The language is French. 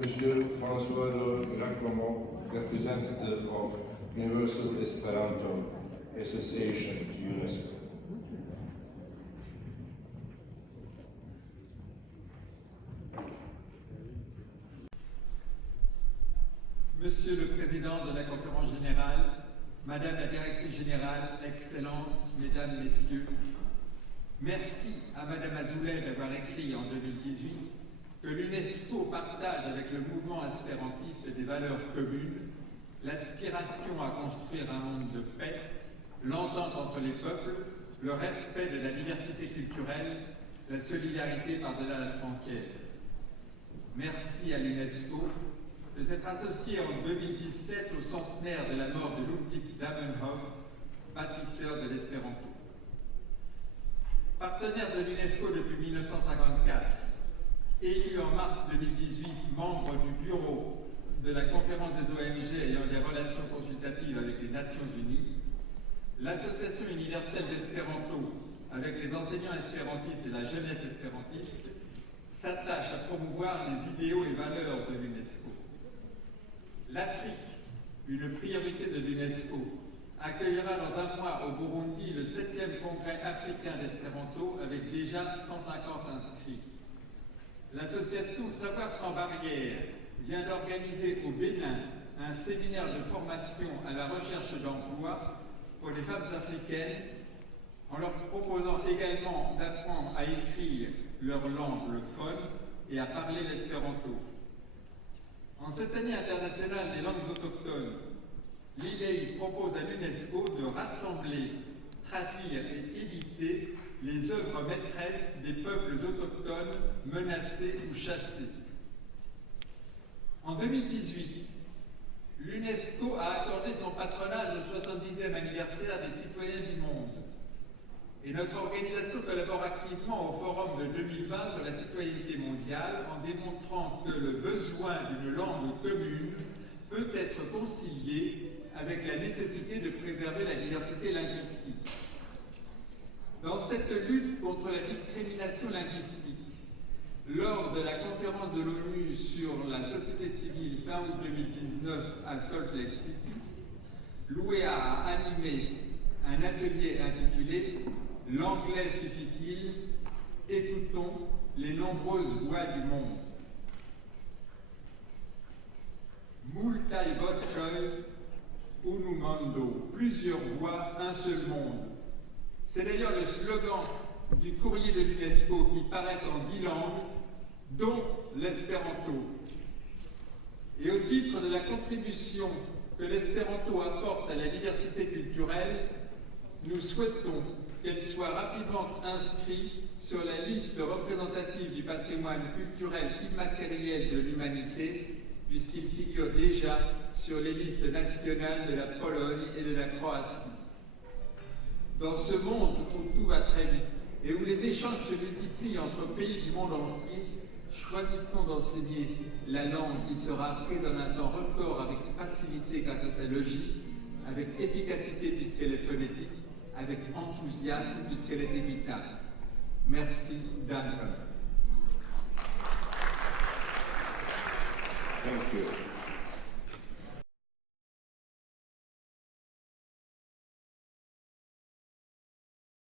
Monsieur François Giacomo, representative of Universal Esperanto Association to UNESCO. Monsieur le Président de la Conférence Générale, Madame la Directrice Générale, Excellences, Mesdames, Messieurs, merci à Madame Azoulay d'avoir écrit en 2018 que l'UNESCO partage avec le mouvement espérantiste des valeurs communes, l'aspiration à construire un monde de paix, l'entente entre les peuples, le respect de la diversité culturelle, la solidarité par-delà la frontière. Merci à l'UNESCO de s'être associé en 2017 au centenaire de la mort de Ludwig Zamenhof, bâtisseur de l'espéranto. Partenaire de l'UNESCO depuis 1954, élu en mars 2018 membre du bureau de la conférence des ONG ayant des relations consultatives avec les Nations Unies, l'Association universelle d'espéranto, avec les enseignants espérantistes et la jeunesse espérantiste, s'attache à promouvoir les idéaux et valeurs de l'UNESCO. L'Afrique, une priorité de l'UNESCO, accueillera dans un mois au Burundi le 7e congrès africain d'espéranto avec déjà 150 inscrits. L'association Savoir sans barrières vient d'organiser au Bénin un séminaire de formation à la recherche d'emploi pour les femmes africaines en leur proposant également d'apprendre à écrire leur langue, le fon, et à parler l'espéranto. En cette année internationale des langues autochtones, l'ILEI propose à l'UNESCO de rassembler, traduire et éditer les œuvres maîtresses des peuples autochtones menacés ou chassés. En 2018, l'UNESCO a accordé son patronage au 70e anniversaire des citoyens du monde. Et notre organisation collabore activement au Forum de 2020 sur la citoyenneté mondiale en démontrant que le besoin d'une langue commune peut être concilié avec la nécessité de préserver la diversité linguistique. Dans cette lutte contre la discrimination linguistique, lors de la conférence de l'ONU sur la société civile fin août 2019 à Salt Lake City, l'UEA a animé un atelier intitulé « L'anglais suffit-il? Écoutons les nombreuses voix du monde ». Multai vocoi, unu mondo, plusieurs voix, un seul monde. C'est d'ailleurs le slogan du courrier de l'UNESCO qui paraît en 10 langues, dont l'espéranto. Et au titre de la contribution que l'espéranto apporte à la diversité culturelle, nous souhaitons qu'elle soit rapidement inscrite sur la liste représentative du patrimoine culturel immatériel de l'humanité, puisqu'il figure déjà sur les listes nationales de la Pologne et de la Croatie. Dans ce monde où tout va très vite et où les échanges se multiplient entre pays du monde entier, choisissons d'enseigner la langue qui sera apprise en un temps record avec facilité grâce à sa logique, avec efficacité puisqu'elle est phonétique, avec enthousiasme puisqu'elle est équitable. Merci, Duncan. Thank you.